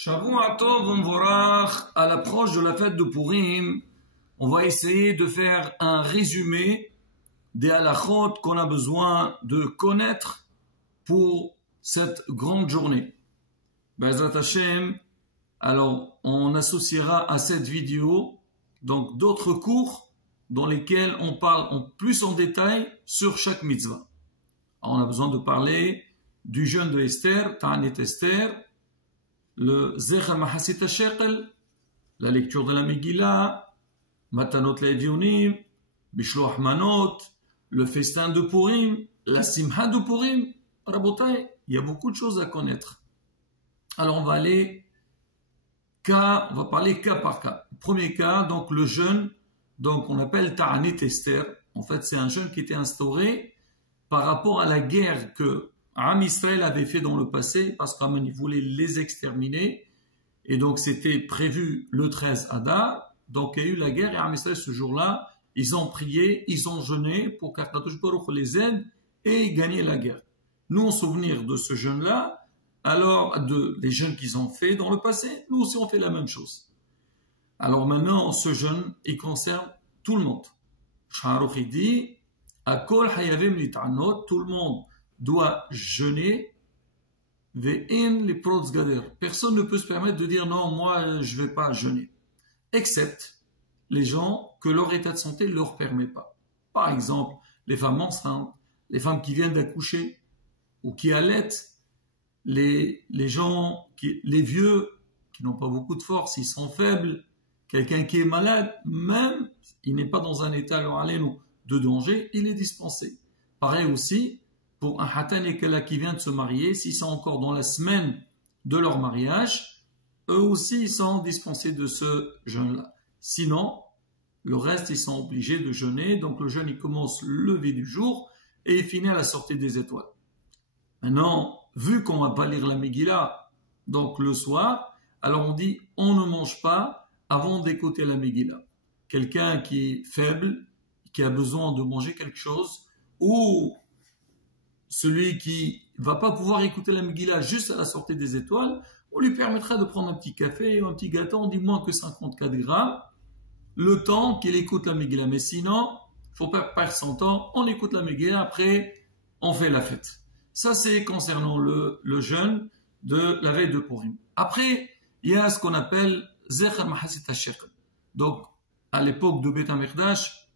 Shavua Tov Umvorach, à l'approche de la fête de Purim, on va essayer de faire un résumé des halachot qu'on a besoin de connaître pour cette grande journée. Be'ezrat Hashem, alors on associera à cette vidéo donc d'autres cours dans lesquels on parle plus en détail sur chaque mitzvah. Alors, on a besoin de parler du jeûne de Esther, Ta'anit Esther, le Zecher Mahasit HaShekel, la lecture de la Megillah, Matanot Le'Evionim, Bishloach Manot, le festin de Purim, la Simha de Purim. Rabotai, il y a beaucoup de choses à connaître. Alors on va parler cas par cas. Premier cas, donc le jeûne, donc on appelle Ta'anit Esther. En fait, c'est un jeûne qui était instauré par rapport à la guerre que Am Israël avait fait dans le passé, parce qu'Aman voulait les exterminer, et donc c'était prévu le 13 Adar, donc il y a eu la guerre, et Am Israël ce jour-là, ils ont prié, ils ont jeûné pour qu'Akadosh Baruch Hu les aide et gagner la guerre. Nous, en souvenir de ce jeûne-là, alors des jeûnes qu'ils ont fait dans le passé, nous aussi on fait la même chose. Alors maintenant, ce jeûne, il concerne tout le monde. Shaharuch il dit, Akol hayavim lit'anot, tout le monde doit jeûner. Ve'in li protz gader. Personne ne peut se permettre de dire non, moi je vais pas jeûner, excepte les gens que leur état de santé ne leur permet pas. Par exemple, les femmes enceintes, les femmes qui viennent d'accoucher ou qui allaitent, les gens, les vieux qui n'ont pas beaucoup de force, ils sont faibles, quelqu'un qui est malade, même il n'est pas dans un état de danger, il est dispensé. Pareil aussi pour un hatan et kala qui vient de se marier, s'ils sont encore dans la semaine de leur mariage, eux aussi ils sont dispensés de ce jeûne-là. Sinon, le reste ils sont obligés de jeûner. Donc le jeûne il commence le lever du jour et il finit à la sortie des étoiles. Maintenant, vu qu'on va pas lire la Megillah, donc le soir, alors on dit on ne mange pas avant d'écouter la Megillah. Quelqu'un qui est faible, qui a besoin de manger quelque chose, ou celui qui va pas pouvoir écouter la Megillah juste à la sortie des étoiles, on lui permettra de prendre un petit café ou un petit gâteau, on dit moins que 54 grammes, le temps qu'il écoute la Megillah. Mais sinon, faut pas perdre son temps, on écoute la Megillah, après on fait la fête. Ça c'est concernant le jeûne de la veille de Purim. Après, il y a ce qu'on appelle Zecher Mahasit HaShekel. Donc, à l'époque de Beit HaMikdash,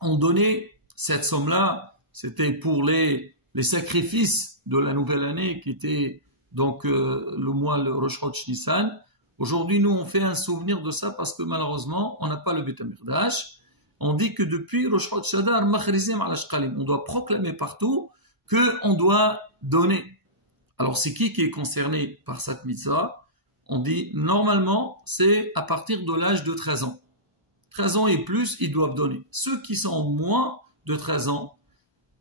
on donnait cette somme-là, c'était pour les sacrifices de la nouvelle année qui était donc le mois le Rosh Chodesh Nissan. Aujourd'hui, nous on fait un souvenir de ça parce que malheureusement, on n'a pas le Beit HaMikdash. On dit que depuis Rosh Chodesh Adar, Machrizim ala Shkalim, on doit proclamer partout qu'on doit donner. Alors c'est qui est concerné par cette mitzvah? On dit normalement c'est à partir de l'âge de 13 ans. 13 ans et plus, ils doivent donner. Ceux qui sont moins de 13 ans,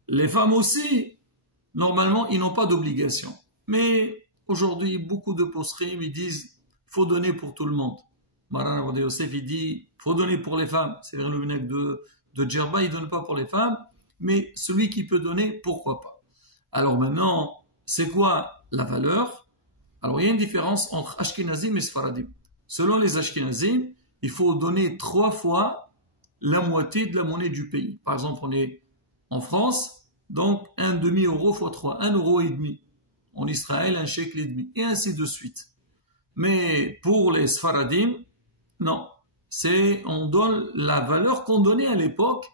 les femmes aussi, normalement, ils n'ont pas d'obligation. Mais aujourd'hui, beaucoup de posrim, ils disent, faut donner pour tout le monde. Maran Rabbi Yosef, il dit, faut donner pour les femmes. C'est vers le vinaigre de Djerba, il ne donne pas pour les femmes, mais celui qui peut donner, pourquoi pas. Alors maintenant, c'est quoi la valeur? Alors il y a une différence entre Ashkenazim et Sfaradim. Selon les Ashkenazim, il faut donner 3 fois la moitié de la monnaie du pays. Par exemple, on est en France, donc un demi-euro fois 3, 1,5 €. En Israël, un shekel et demi, et ainsi de suite. Mais pour les Sfaradim, non. On donne la valeur qu'on donnait à l'époque,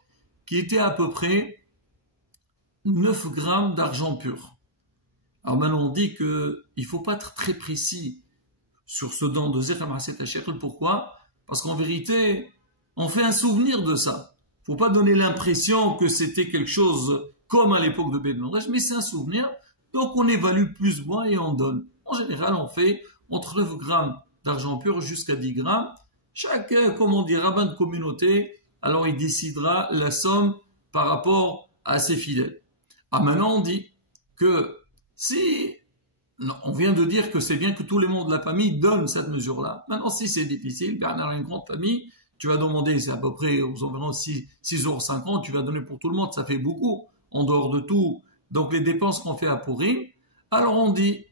qui était à peu près 9 grammes d'argent pur. Alors maintenant, on dit qu'il ne faut pas être très précis sur ce don de Zecher Mahasit HaShekel. Pourquoi? Parce qu'en vérité, on fait un souvenir de ça. Il ne faut pas donner l'impression que c'était quelque chose comme à l'époque de Beit HaMikdash, mais c'est un souvenir. Donc on évalue plus ou moins et on donne. En général, on fait entre 9 grammes d'argent pur jusqu'à 10 grammes. Chaque, comme on dit, rabbin de communauté, alors il décidera la somme par rapport à ses fidèles. Ah, maintenant on dit que si... Non, on vient de dire que c'est bien que tous les membres de la famille donnent cette mesure-là. Maintenant, si c'est difficile, Bernard a une grande famille, tu vas demander, c'est à peu près aux environs 6,50 €, tu vas donner pour tout le monde, ça fait beaucoup, en dehors de tout. Donc les dépenses qu'on fait à Purim, alors on dit,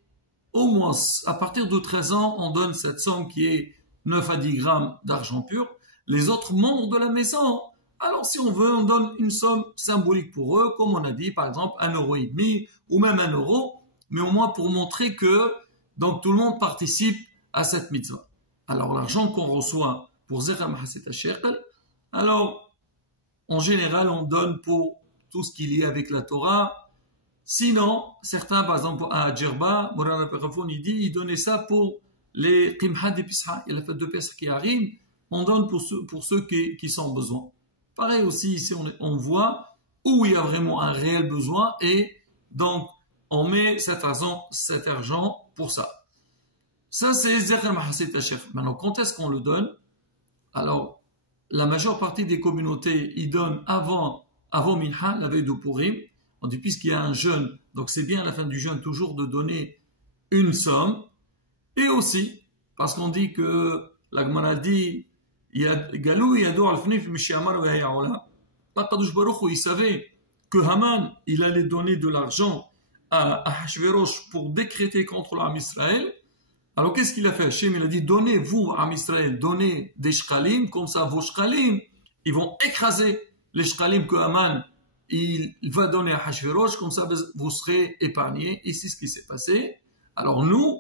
au moins, à partir de 13 ans, on donne cette somme qui est 9 à 10 grammes d'argent pur. Les autres membres de la maison, alors si on veut, on donne une somme symbolique pour eux, comme on a dit, par exemple, 1,5 € ou même 1 €, mais au moins pour montrer que donc tout le monde participe à cette mitzvah. Alors l'argent qu'on reçoit pour Zera Mahaset HaShekel, alors en général on donne pour tout ce qui est lié avec la Torah. Sinon, certains, par exemple à Djerba, Mourana Perafon, il dit, il donnait ça pour les Qimha de Pisha, il y a la fête de Pesach qui arrive, on donne pour ceux qui sont en besoin. Pareil aussi, ici on voit où il y a vraiment un réel besoin et donc on met cet argent pour ça. Ça, c'est Zecher Mahaset HaShekel. Maintenant, quand est-ce qu'on le donne? Alors, la majeure partie des communautés, ils donnent avant Minha, la veille de Purim. On dit, puisqu'il y a un jeûne, donc c'est bien à la fin du jeûne toujours de donner une somme. Et aussi, parce qu'on dit que la Gemara dit, Galou yadou al-fnif mishiamar wa ya'ola. La Kadosh Baruch Hu, il savait que Haman, il allait donner de l'argent à Hashverosh pour décréter contre l'Am Israël. Alors qu'est-ce qu'il a fait? Hachem, il a dit, donnez vous, Am Israël, donnez des shkalim, comme ça vos shkalim, ils vont écraser les shkalim que Haman, il va donner à Hashverosh, comme ça vous serez épargnés. Et c'est ce qui s'est passé. Alors nous,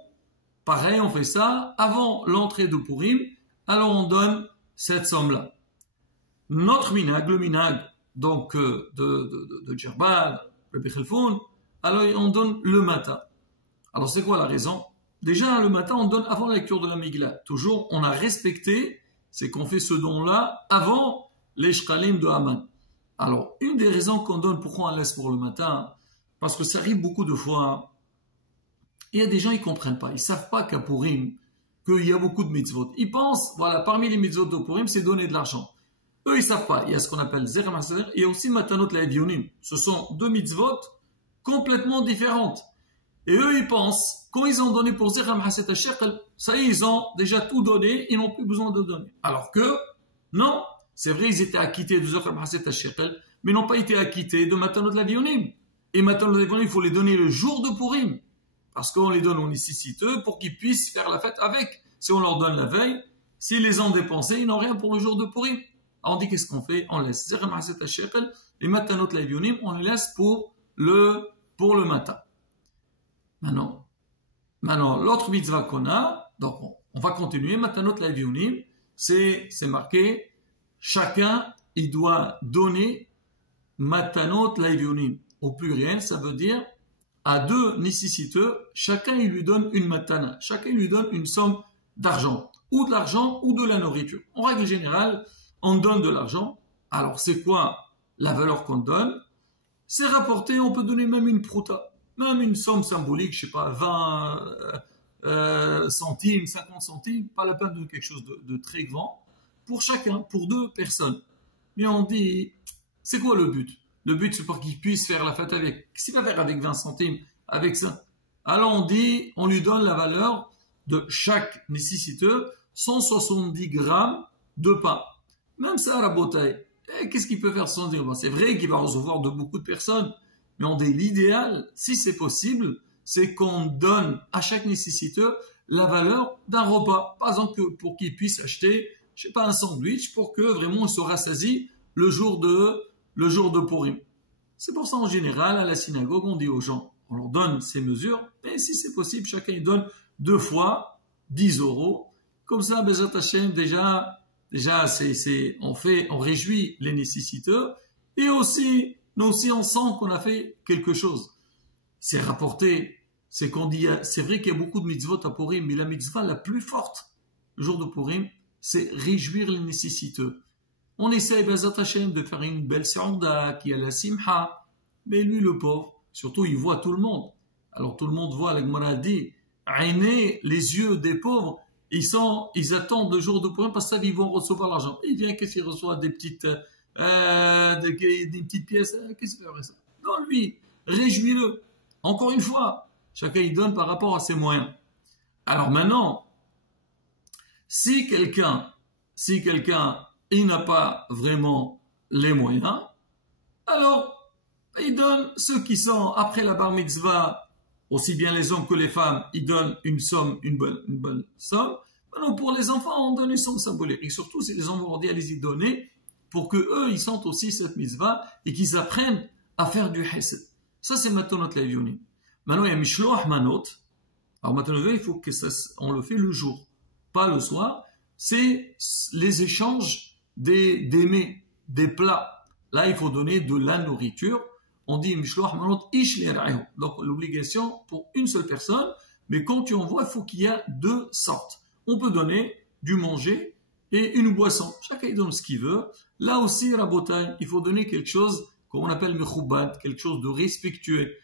pareil, on fait ça avant l'entrée de Purim, alors on donne cette somme-là. Notre minag, le minag, donc de Djerba, le Bechelfoun, alors on donne le matin. Alors c'est quoi la raison? Déjà le matin on donne avant la lecture de la Migla. Toujours on a respecté, c'est qu'on fait ce don-là avant les shkalim de Haman. Alors une des raisons qu'on donne, pourquoi on laisse pour le matin, parce que ça arrive beaucoup de fois, il y a des gens ils ne comprennent pas, ils ne savent pas qu'à Purim, qu'il y a beaucoup de mitzvot. Ils pensent, voilà, parmi les mitzvot de Purim, c'est donner de l'argent. Eux, ils ne savent pas. Il y a ce qu'on appelle Zera Maser, et aussi Matanot Laevionim. Ce sont deux mitzvot complètement différentes. Et eux, ils pensent, quand ils ont donné pour Zera Mahaset HaShekel, ça y est, ils ont déjà tout donné, ils n'ont plus besoin de donner. Alors que, non, c'est vrai, ils étaient acquittés de Zera Mahaset HaShekel, mais n'ont pas été acquittés de Matanot Laevionim. Et Matanot Laevionim, il faut les donner le jour de Purim. Parce qu'on les donne aux nécessiteux pour qu'ils puissent faire la fête avec. Si on leur donne la veille, s'ils les ont dépensés, ils n'ont rien pour le jour de Purim. Alors on dit qu'est-ce qu'on fait? On laisse Zera Mahaset HaShekel, les Matanot Laevionim, on les laisse pour le matin. Maintenant, l'autre mitzvah qu'on a, donc on va continuer, Matanot Laevionim, c'est marqué, chacun, il doit donner Matanot Laevionim. Au pluriel, ça veut dire, à deux nécessiteux, chacun il lui donne une matana, chacun il lui donne une somme d'argent, ou de l'argent ou de la nourriture. En règle générale, on donne de l'argent. Alors c'est quoi la valeur qu'on donne? C'est rapporté, on peut donner même une prouta, même une somme symbolique, je sais pas, 20 centimes, 50 centimes, pas la peine de donner quelque chose de très grand, pour chacun, pour deux personnes. Mais on dit, c'est quoi le but? Le but, c'est pour qu'ils puissent faire la fête avec. Qu'est-ce qu'il va faire avec 20 centimes? Avec ça. Alors on dit, on lui donne la valeur de chaque nécessiteux, 170 grammes de pain. Même ça, la bouteille. Qu'est-ce qu'il peut faire sans dire? C'est vrai qu'il va recevoir de beaucoup de personnes, mais on dit l'idéal, si c'est possible, c'est qu'on donne à chaque nécessiteux la valeur d'un repas. Par exemple, pour qu'il puisse acheter, je sais pas, un sandwich, pour que vraiment il se rassasie le jour de Purim. C'est pour ça, en général, à la synagogue, on dit aux gens, on leur donne ces mesures, mais si c'est possible, chacun il donne 2 fois 10 €. Comme ça, Bezat Hashem, déjà, on réjouit les nécessiteux, et aussi, nous aussi, on sent qu'on a fait quelque chose. C'est rapporté, c'est qu'on dit, c'est vrai qu'il y a beaucoup de mitzvot à Purim, mais la mitzvah la plus forte, le jour de Purim, c'est réjouir les nécessiteux. On essaie, Bezat Hashem, de faire une belle sanda qui a la simha, mais lui, le pauvre, surtout, il voit tout le monde. Alors, tout le monde voit, la Gemara dit, les yeux des pauvres, ils attendent le jour de Purim parce qu'ils vont recevoir l'argent. Il vient, qu'est-ce qu'il reçoit? Des petites pièces, qu'est-ce qu'il fait avec ça? Non, lui, réjouis-le. Encore une fois, chacun il donne par rapport à ses moyens. Alors maintenant, si quelqu'un, il n'a pas vraiment les moyens, alors il donne ceux qui sont après la bar mitzvah aussi bien les hommes que les femmes, ils donnent une somme, une bonne somme. Maintenant, pour les enfants, on donne une somme symbolique. Et surtout, si les enfants ont dit, allez-y donner, pour que eux, ils sentent aussi cette mitzvah et qu'ils apprennent à faire du hesed. Ça, c'est maintenant notre Lévionim. Maintenant, il y a Mishloach Manot. Alors maintenant, il faut que on le fait le jour, pas le soir. C'est les échanges des mets, des plats. Là, il faut donner de la nourriture. On dit Mishloach Manot Ish L'Eraïho. Donc, l'obligation pour une seule personne. Mais quand tu envoies, il faut qu'il y ait deux sortes. On peut donner du manger et une boisson. Chacun donne ce qu'il veut. Là aussi, Rabotai, il faut donner quelque chose qu'on appelle Mechoubat, quelque chose de respectueux.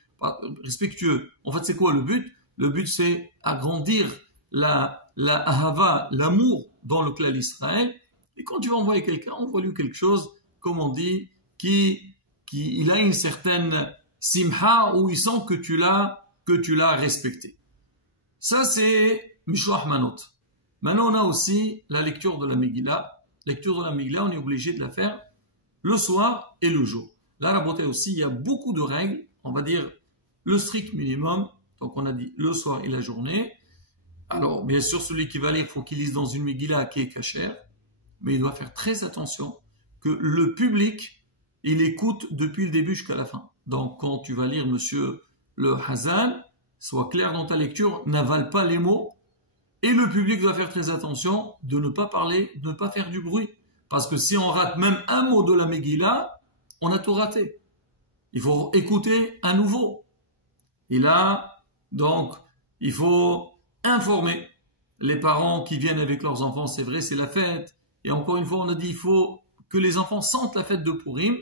Respectueux. En fait, c'est quoi le but? Le but, c'est agrandir la ahava, l'amour dans le clan d'Israël. Et quand tu vas envoyer quelqu'un, envoie-lui quelque chose, comme on dit, il a une certaine simha où il sent que tu l'as respecté. Ça, c'est Mishloach Manot. Maintenant, on a aussi la lecture de la Megillah. Lecture de la Megillah, on est obligé de la faire le soir et le jour. Là, la beauté aussi, il y a beaucoup de règles. On va dire le strict minimum. Donc, on a dit le soir et la journée. Alors, bien sûr, celui qui va lire, il faut qu'il lise dans une Megillah qui est cachère. Mais il doit faire très attention que le public, il écoute depuis le début jusqu'à la fin. Donc, quand tu vas lire, monsieur le Hazan, sois clair dans ta lecture, n'avale pas les mots. Et le public doit faire très attention de ne pas parler, de ne pas faire du bruit. Parce que si on rate même un mot de la Megillah, on a tout raté. Il faut écouter à nouveau. Et là, donc, il faut informer les parents qui viennent avec leurs enfants. C'est vrai, c'est la fête. Et encore une fois, on a dit, il faut que les enfants sentent la fête de Purim.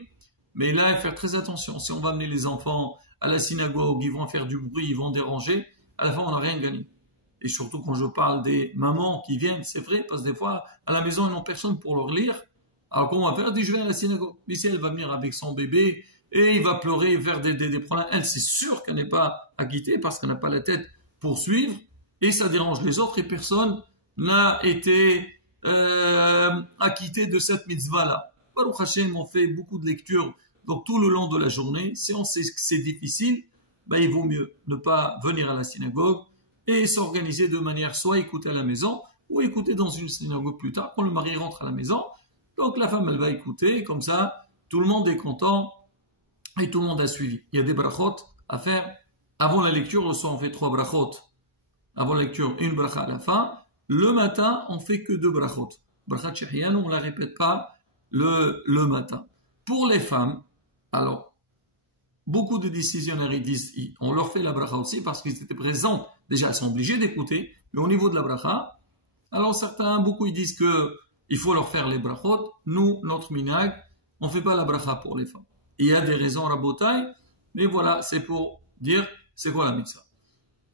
Mais là, il faut faire très attention. Si on va amener les enfants à la synagogue, ils vont faire du bruit, ils vont déranger, à la fin, on n'a rien gagné. Et surtout quand je parle des mamans qui viennent, c'est vrai, parce que des fois, à la maison, ils n'ont personne pour leur lire. Alors comment on va faire? Elle dit, je vais à la synagogue. Mais si elle va venir avec son bébé, et il va pleurer, faire des problèmes, elle, c'est sûr qu'elle n'est pas acquittée, parce qu'elle n'a pas la tête pour suivre, et ça dérange les autres, et personne n'a été acquitté de cette mitzvah-là. Baruch Hashem, on fait beaucoup de lectures, donc tout le long de la journée. Si on sait que c'est difficile, ben, il vaut mieux ne pas venir à la synagogue, et s'organiser de manière soit écouter à la maison ou écouter dans une synagogue plus tard quand le mari rentre à la maison. Donc la femme elle va écouter, comme ça tout le monde est content et tout le monde a suivi. Il y a des brachot à faire avant la lecture. Le soir on fait 3 brachot avant la lecture, une bracha à la fin. Le matin on fait que 2 brachot. Brachat Shehiyan, on ne la répète pas le matin. Pour les femmes, alors beaucoup de décisionnaires ils disent, on leur fait la bracha aussi parce qu'ils étaient présents. Déjà, elles sont obligées d'écouter, mais au niveau de la bracha, alors certains, beaucoup, ils disent qu'il faut leur faire les brachot. Nous, notre minag, on ne fait pas la bracha pour les femmes. Il y a des raisons rabotailles, mais voilà, c'est pour dire c'est quoi la mitzvah.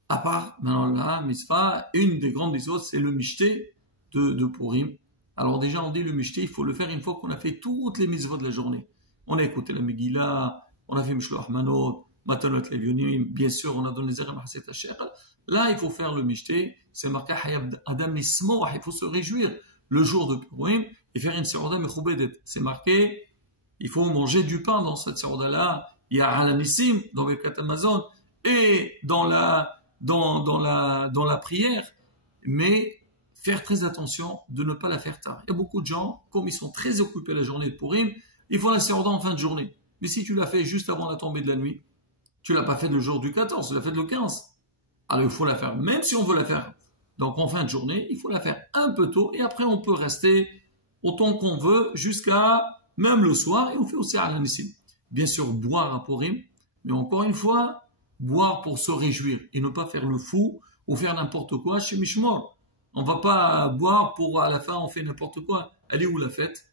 À part, maintenant, la mitzvah, une des grandes mitzvot, c'est le mishté de Purim. Alors déjà, on dit le mishté, il faut le faire une fois qu'on a fait toutes les mitzvot de la journée. On a écouté la Megillah, on a fait Mishloach Manot, Matanot Levionim, bien sûr, on a donné Zerem Haset Hashech. Là, il faut faire le mishté, c'est marqué Hayab Adam Nismo, il faut se réjouir le jour de Purim et faire une serouda mechoubedet. C'est marqué, il faut manger du pain dans cette serouda-là. Il y a Alanissim dans Birkat Hamazon et dans la prière, mais faire très attention de ne pas la faire tard. Il y a beaucoup de gens, comme ils sont très occupés la journée de Purim, ils font la serouda en fin de journée. Mais si tu l'as fait juste avant la tombée de la nuit, tu l'as pas fait le jour du 14, tu l'as fait le 15. Alors il faut la faire, même si on veut la faire. Donc en fin de journée, il faut la faire un peu tôt et après on peut rester autant qu'on veut jusqu'à même le soir et on fait aussi à l'anissim. Bien sûr, boire à Purim, mais encore une fois, boire pour se réjouir et ne pas faire le fou ou faire n'importe quoi chez Mishmor. On va pas boire pour à la fin on fait n'importe quoi. Elle est où la fête?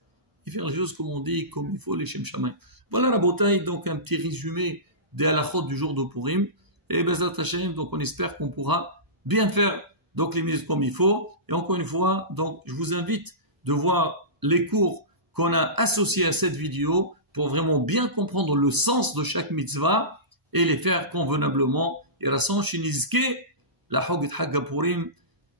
Et faire les choses comme on dit, comme il faut les Shem Shamayim. Voilà la bataille, donc un petit résumé des halachot du jour de Purim. Et Bezat Hashem, donc on espère qu'on pourra bien faire donc les minutes comme il faut. Et encore une fois, donc je vous invite de voir les cours qu'on a associés à cette vidéo pour vraiment bien comprendre le sens de chaque mitzvah et les faire convenablement. Et rasson shinizke la hogit hagga Purim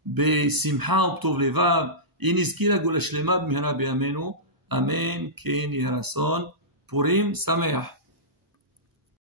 be simha ubtov levav inizki la gola shlema b'mihra be'amenu amen ken yarason Purim sameach.